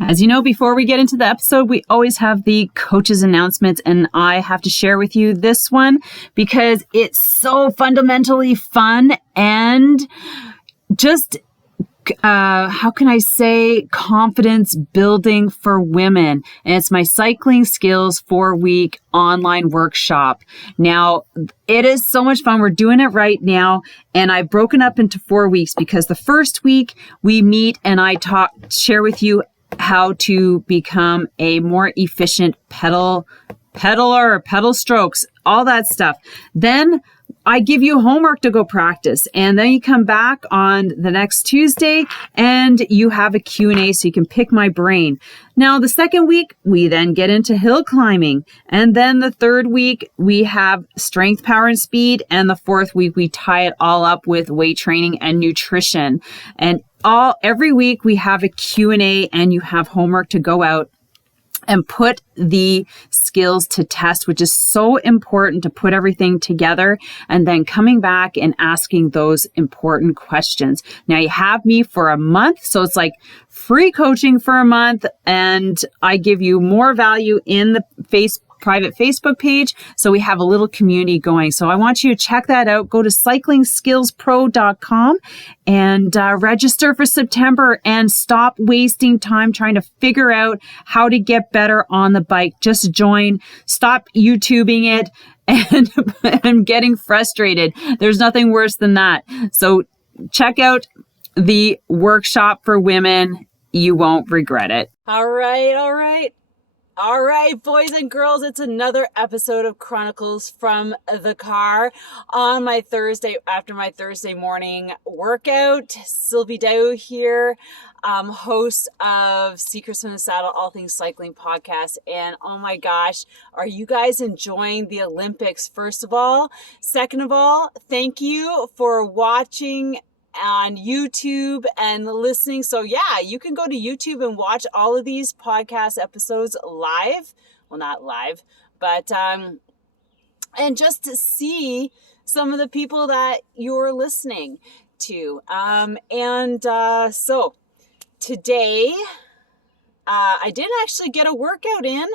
As you know, before we get into the episode, we always have the coaches announcements, and I have to share with you this one because it's so fundamentally fun and just how can I say, confidence building for women. And it's my cycling skills 4-week online workshop. Now, it is so much fun. We're doing it right now. And I've broken up into 4 weeks because the first week we meet and I share with you how to become a more efficient pedaler, pedal strokes, all that stuff. Then I give you homework to go practice, and then you come back on the next Tuesday and you have a Q&A so you can pick my brain. Now, the second week, we then get into hill climbing, and then the third week, we have strength, power, and speed, and the fourth week, we tie it all up with weight training and nutrition. And every week, we have a Q&A, and you have homework to go out and put the skills to test, which is so important to put everything together and then coming back and asking those important questions. Now you have me for a month, so it's like free coaching for a month, and I give you more value in the private Facebook page. So we have a little community going. So I want you to check that out. Go to cyclingskillspro.com and register for September and stop wasting time trying to figure out how to get better on the bike. Just join, stop YouTubing it and getting frustrated. There's nothing worse than that. So check out the workshop for women. You won't regret it. All right, boys and girls, it's another episode of Chronicles from the Car on my Thursday, after my Thursday morning workout. Sylvie here, host of Secrets from the Saddle, All Things Cycling podcast. And oh my gosh, are you guys enjoying the Olympics, first of all? Second of all, thank you for watching on YouTube and listening. So yeah, you can go to YouTube and watch all of these podcast episodes live. Well, not live, but and just to see some of the people that you're listening to. So today I did actually get a workout in.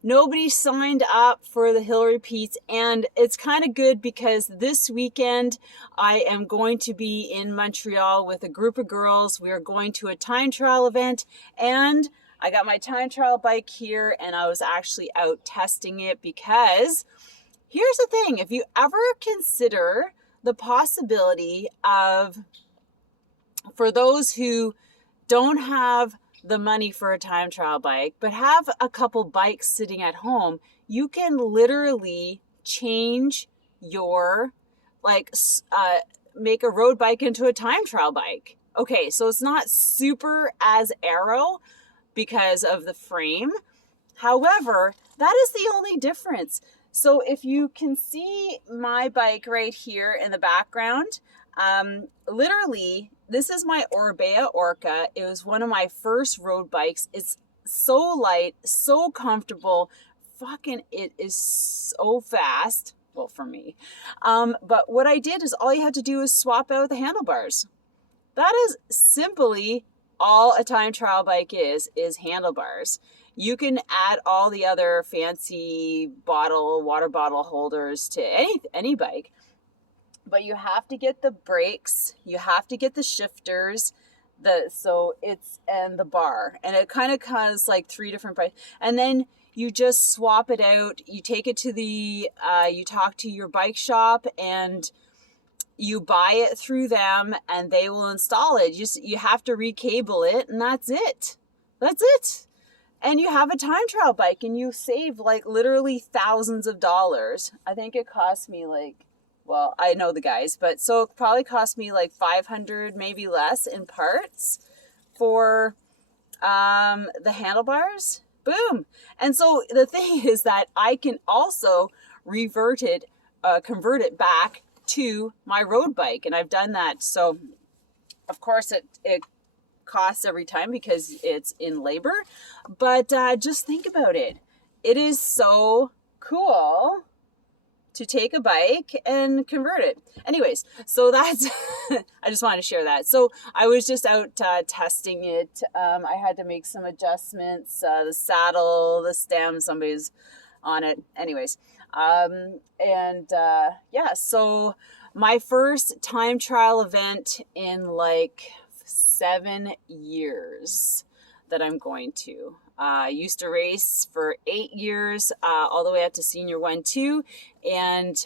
Nobody signed up for the hill repeats, and it's kind of good because this weekend I am going to be in Montreal with a group of girls. We are going to a time trial event, and I got my time trial bike here, and I was actually out testing it because here's the thing. If you ever consider the possibility of, for those who don't have the money for a time trial bike, but have a couple bikes sitting at home, you can literally change your, make a road bike into a time trial bike. Okay, so it's not super as aero because of the frame. However, that is the only difference. So if you can see my bike right here in the background, literally, this is my Orbea Orca. It was one of my first road bikes. It's so light, so comfortable. Fucking, it is so fast. Well, for me. But what I did is all you have to do is swap out the handlebars. That is simply all a time trial bike is handlebars. You can add all the other fancy water bottle holders to any bike. But you have to get the brakes, you have to get the shifters, and the bar. And it kind of comes like 3 different bikes. And then you just swap it out. You take it to you talk to your bike shop and you buy it through them and they will install it. You have to recable it and that's it. That's it. And you have a time trial bike and you save like literally thousands of dollars. I think it cost me well, I know the guys, but so it probably cost me like $500, maybe less in parts for the handlebars. Boom. And so the thing is that I can also convert it back to my road bike. And I've done that. So of course it costs every time because it's in labor, but just think about it. It is so cool to take a bike and convert it. Anyways, so that's, I just wanted to share that. So I was just out testing it. I had to make some adjustments, the saddle, the stem, somebody's on it. Anyways, yeah, so my first time trial event in like 7 years that I'm going to. I used to race for 8 years, all the way up to senior 1-2, and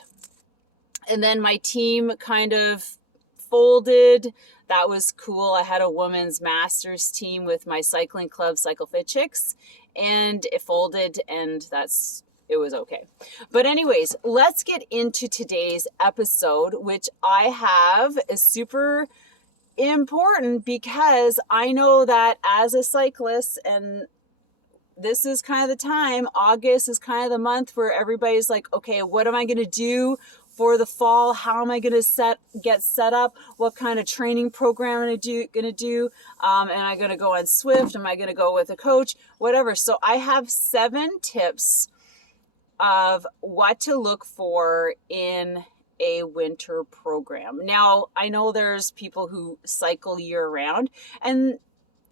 then my team kind of folded. That was cool. I had a women's masters team with my cycling club, Cycle Fit Chicks, and it folded, and it was okay. But anyways, let's get into today's episode, which I have is super important because I know that as a cyclist, and this is kind of the time, August is kind of the month where everybody's like, okay, what am I going to do for the fall? How am I going to get set up? What kind of training program am I going to do? Am I going to go on Swift? Am I going to go with a coach? Whatever. So I have 7 tips of what to look for in a winter program. Now, I know there's people who cycle year round, and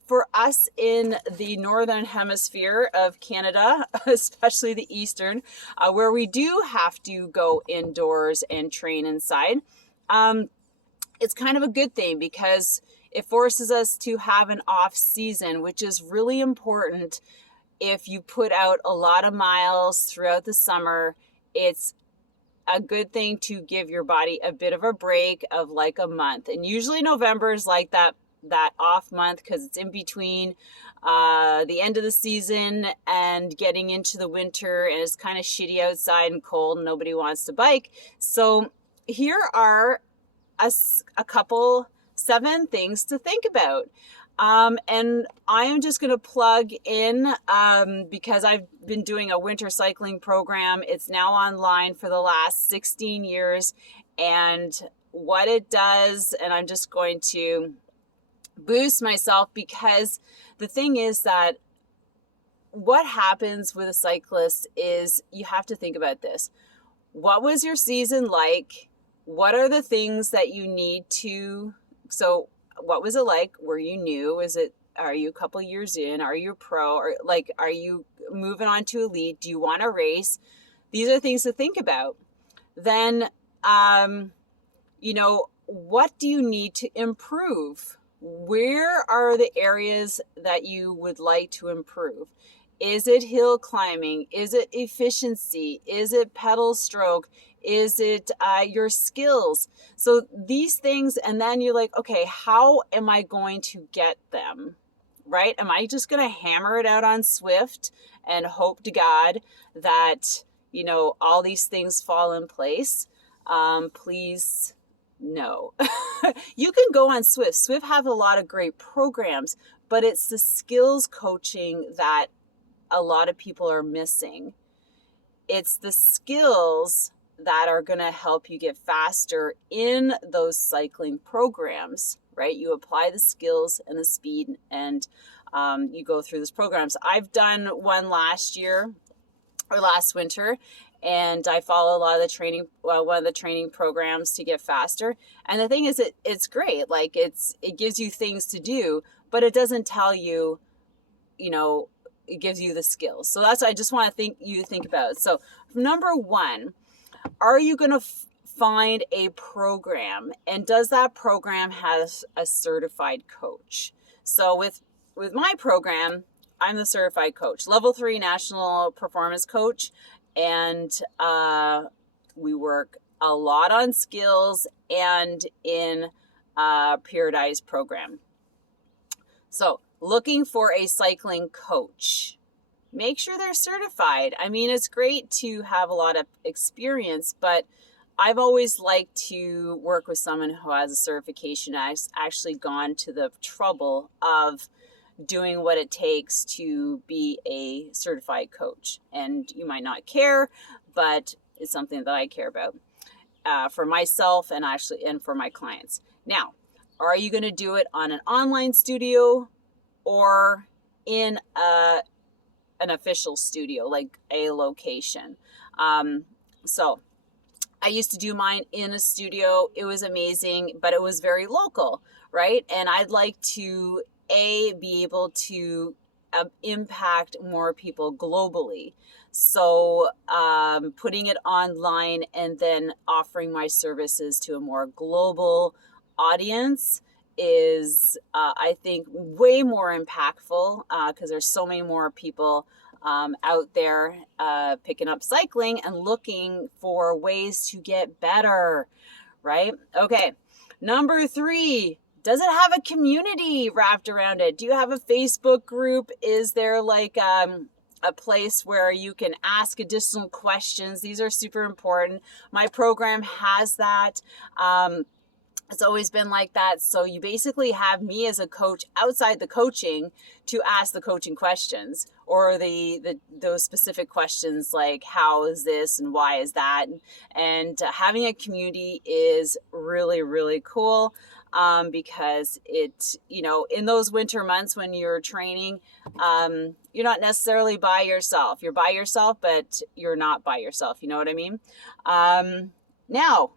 for us in the northern hemisphere of Canada, especially the eastern, where we do have to go indoors and train inside, it's kind of a good thing because it forces us to have an off season, which is really important. If you put out a lot of miles throughout the summer, it's a good thing to give your body a bit of a break of like a month. And usually November is like that off month because it's in between the end of the season and getting into the winter, and it's kind of shitty outside and cold and nobody wants to bike. So here are a couple 7 things to think about. And I am just going to plug in because I've been doing a winter cycling program. It's now online for the last 16 years. And what it does, and I'm just going to boost myself because the thing is that what happens with a cyclist is you have to think about this. What was your season like? What are the things that you need to, so what was it like? Were you new? Are you a couple years in? Are you pro? Or like, are you moving on to elite? Do you want to race? These are things to think about. Then, what do you need to improve? Where are the areas that you would like to improve? Is it hill climbing? Is it efficiency? Is it pedal stroke? Is it your skills? So these things, and then you're like, okay, how am I going to get them? Right? Am I just going to hammer it out on Swift and hope to God that, all these things fall in place? Please, no. You can go on Swift. Swift have a lot of great programs, but it's the skills coaching that a lot of people are missing. It's the skills that are going to help you get faster in those cycling programs, right? You apply the skills and the speed, and you go through those programs. I've done one last winter, and I follow a lot of the training, one of the training programs to get faster. And the thing is, it's great. Like it gives you things to do, but it doesn't tell you, it gives you the skills. So that's what I just want you to think about. So number 1, are you going to find a program, and does that program have a certified coach? So with my program, I'm the certified coach, level 3 national performance coach. And we work a lot on skills and in periodized program. So looking for a cycling coach, make sure they're certified. I mean, it's great to have a lot of experience, but I've always liked to work with someone who has a certification, has actually gone to the trouble of doing what it takes to be a certified coach. And you might not care, but it's something that I care about for myself and for my clients. Now, are you going to do it on an online studio or in an official studio, like a location? So I used to do mine in a studio. It was amazing, but it was very local, right? And I'd like to, be able to impact more people globally. So putting it online and then offering my services to a more global audience is, I think, way more impactful because there's so many more people out there picking up cycling and looking for ways to get better, right? Okay, number 3, does it have a community wrapped around it? Do you have a Facebook group? Is there like a place where you can ask additional questions? These are super important. My program has that. It's always been like that. So you basically have me as a coach outside the coaching to ask the coaching questions, or those specific questions like how is this and why is that? And having a community is really, really cool because it, in those winter months when you're training, you're not necessarily by yourself. You're by yourself, but you're not by yourself. You know what I mean? Now,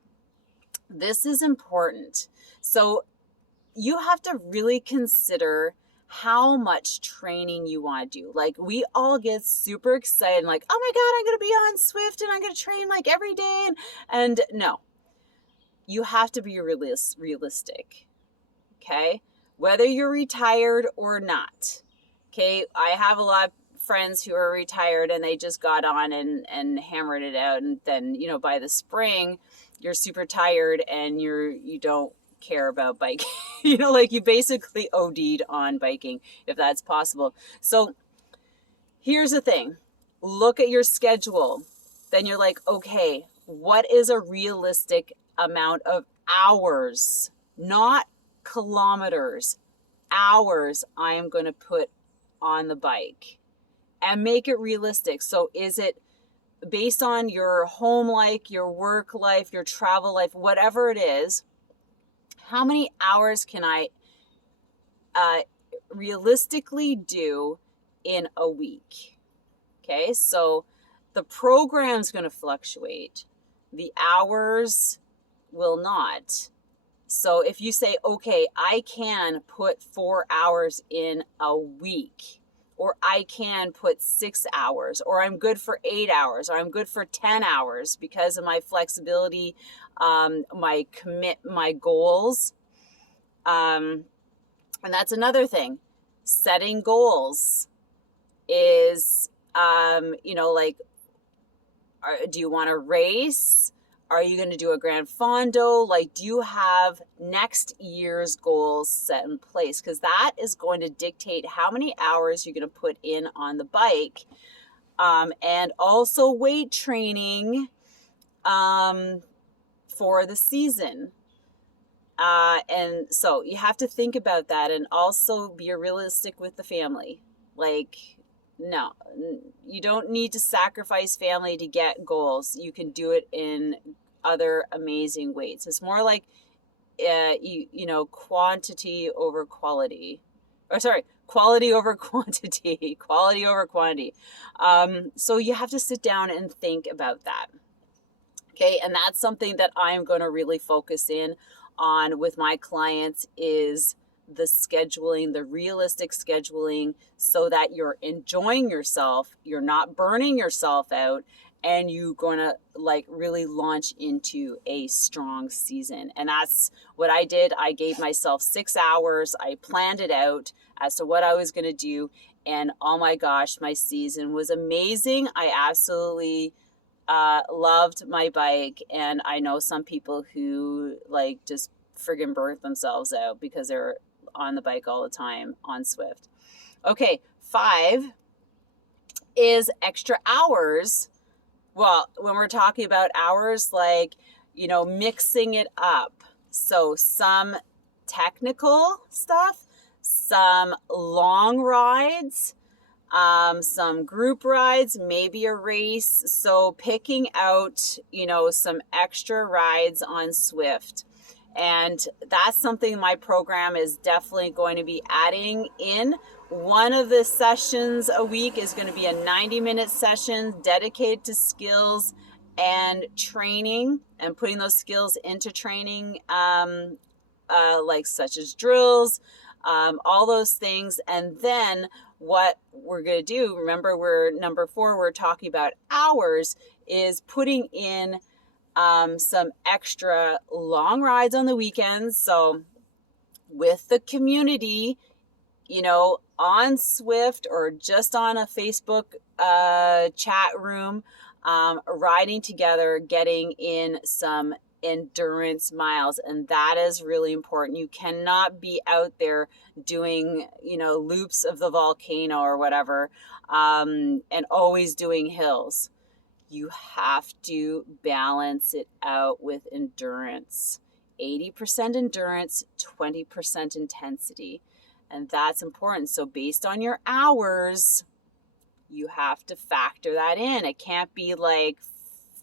this is important. So you have to really consider how much training you want to do. Like, we all get super excited, like, oh my God, I'm going to be on Swift and I'm going to train like every day. And no, you have to be realistic. Okay. Whether you're retired or not. Okay. I have a lot of friends who are retired and they just got on and hammered it out. And then, by the spring, you're super tired and you don't care about biking. Like you basically OD'd on biking, if that's possible. So here's the thing. Look at your schedule. Then you're like, okay, what is a realistic amount of hours, not kilometers, hours I am going to put on the bike, and make it realistic. So is it based on your home life, your work life, your travel life, whatever it is, how many hours can I realistically do in a week? Okay, so the program's going to fluctuate. The hours will not. So if you say, okay, I can put 4 hours in a week, or I can put 6 hours, or I'm good for 8 hours, or I'm good for 10 hours because of my flexibility, my goals. And that's another thing. Setting goals is, like, do you want to race? Are you going to do a Grand Fondo? Like, do you have next year's goals set in place? Because that is going to dictate how many hours you're going to put in on the bike. And also weight training for the season. And so you have to think about that and also be realistic with the family. Like, no, you don't need to sacrifice family to get goals. You can do it in other amazing ways. It's more like, quantity over quality. Or sorry, quality over quantity. Quality over quantity. So you have to sit down and think about that. Okay, and that's something that I'm going to really focus in on with my clients is the scheduling, the realistic scheduling, so that you're enjoying yourself, you're not burning yourself out, and you're going to like really launch into a strong season. And that's what I did. I gave myself 6 hours. I planned it out as to what I was going to do. And oh my gosh, my season was amazing. I absolutely loved my bike. And I know some people who like just friggin' burnt themselves out because they're on the bike all the time on Swift. Okay, 5 is extra hours. Well, when we're talking about hours, like, mixing it up. So some technical stuff, some long rides, some group rides, maybe a race. So picking out, some extra rides on Swift. And that's something my program is definitely going to be adding in. One of the sessions a week is going to be a 90-minute session dedicated to skills and training and putting those skills into training, like such as drills, all those things. And then what we're going to do, remember we're number 4, we're talking about hours, is putting in some extra long rides on the weekends. So with the community, on Swift or just on a Facebook chat room, riding together, getting in some endurance miles. And that is really important. You cannot be out there doing, loops of the volcano or whatever, and always doing hills. You have to balance it out with endurance. 80% endurance, 20% intensity. And that's important. So based on your hours, you have to factor that in. It can't be like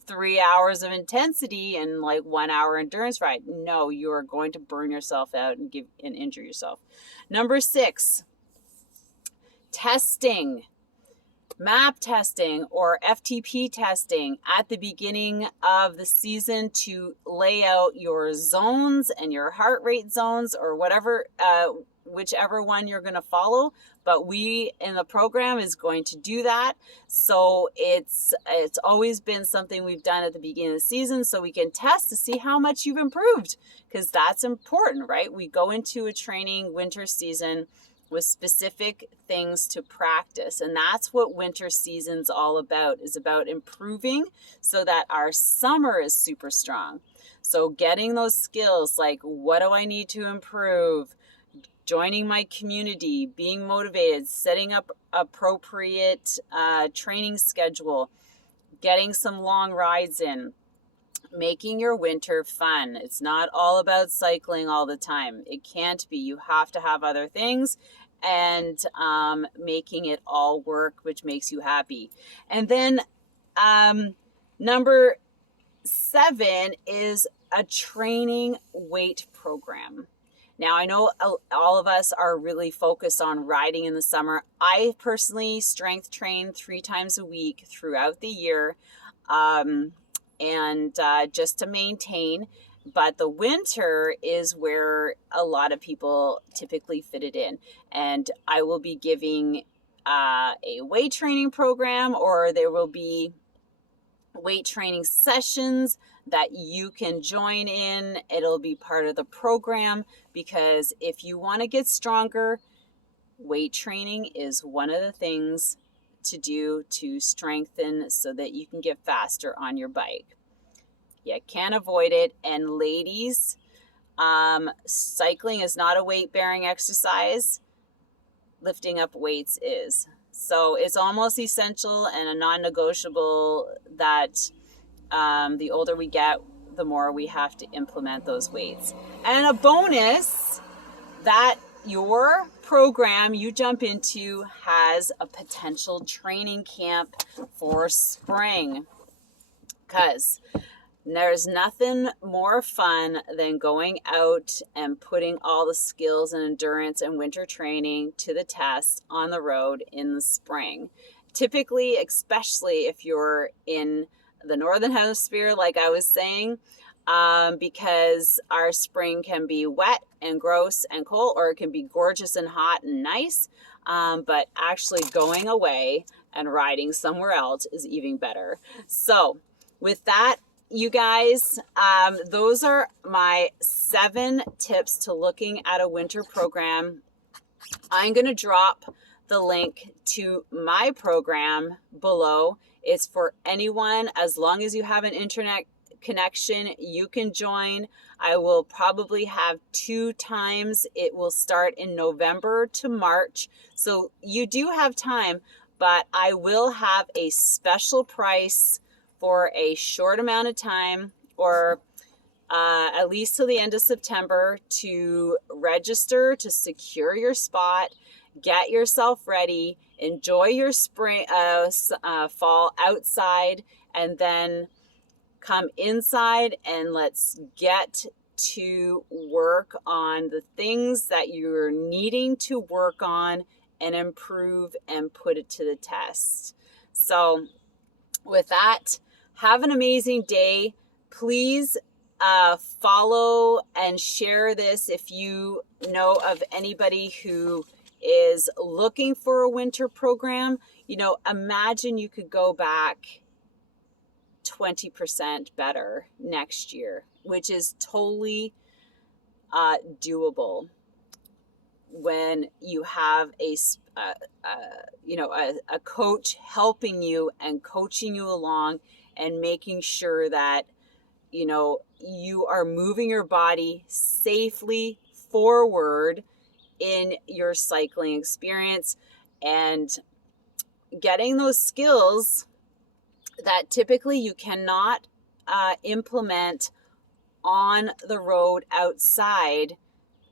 3 hours of intensity and like 1 hour endurance ride. No, you are going to burn yourself out and injure yourself. Number 6, testing. MAP testing or FTP testing at the beginning of the season to lay out your zones and your heart rate zones or whatever, whichever one you're going to follow. But we in the program is going to do that. So it's always been something we've done at the beginning of the season so we can test to see how much you've improved, because that's important, right? We go into a training winter season with specific things to practice. And that's what winter season's all about, is about improving so that our summer is super strong. So getting those skills, like what do I need to improve? Joining my community, being motivated, setting up appropriate training schedule, getting some long rides in, making your winter fun. It's not all about cycling all the time. It can't be. You have to have other things, and making it all work, which makes you happy. And then number 7 is a training weight program. Now, I know all of us are really focused on riding in the summer. I personally strength train 3 times a week throughout the year, and just to maintain. But the winter is where a lot of people typically fit it in. And I will be giving a weight training program, or there will be weight training sessions that you can join in. It'll be part of the program, because if you want to get stronger, weight training is one of the things to do to strengthen so that you can get faster on your bike. You can't avoid it. And ladies, cycling is not a weight-bearing exercise. Lifting up weights is. So it's almost essential and a non-negotiable that the older we get, the more we have to implement those weights. And a bonus, that your program you jump into has a potential training camp for spring, because there's nothing more fun than going out and putting all the skills and endurance and winter training to the test on the road in the spring. Typically, especially if you're in the Northern Hemisphere, like I was saying, because our spring can be wet and gross and cold, or it can be gorgeous and hot and nice. But actually going away and riding somewhere else is even better. So with that, you guys, those are my 7 tips to looking at a winter program. I'm going to drop the link to my program below. It's for anyone. As long as you have an internet connection, you can join. I will probably have 2 times. It will start in November to March. So you do have time, but I will have a special price for a short amount of time, or at least till the end of September, to register, to secure your spot, get yourself ready, enjoy your spring, fall outside, and then come inside and let's get to work on the things that you're needing to work on and improve and put it to the test. So with that, Have an amazing day. Please follow and share this if you know of anybody who is looking for a winter program. You know, imagine you could go back 20% better next year, which is totally doable when you have a coach helping you and coaching you along and making sure that you are moving your body safely forward in your cycling experience and getting those skills that typically you cannot implement on the road outside.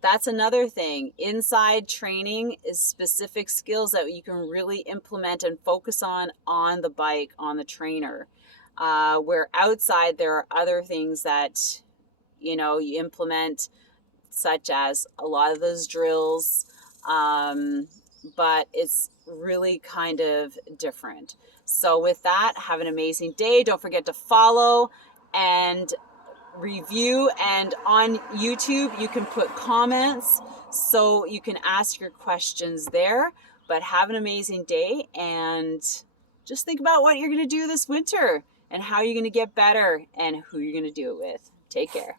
That's another thing. Inside training is specific skills that you can really implement and focus on the bike, on the trainer. Where outside there are other things that you implement, such as a lot of those drills, but it's really kind of different. So with that, have an amazing day. Don't forget to follow and review, and on YouTube you can put comments so you can ask your questions there. But have an amazing day, and just think about what you're going to do this winter and how you're going to get better and who you're going to do it with. Take care.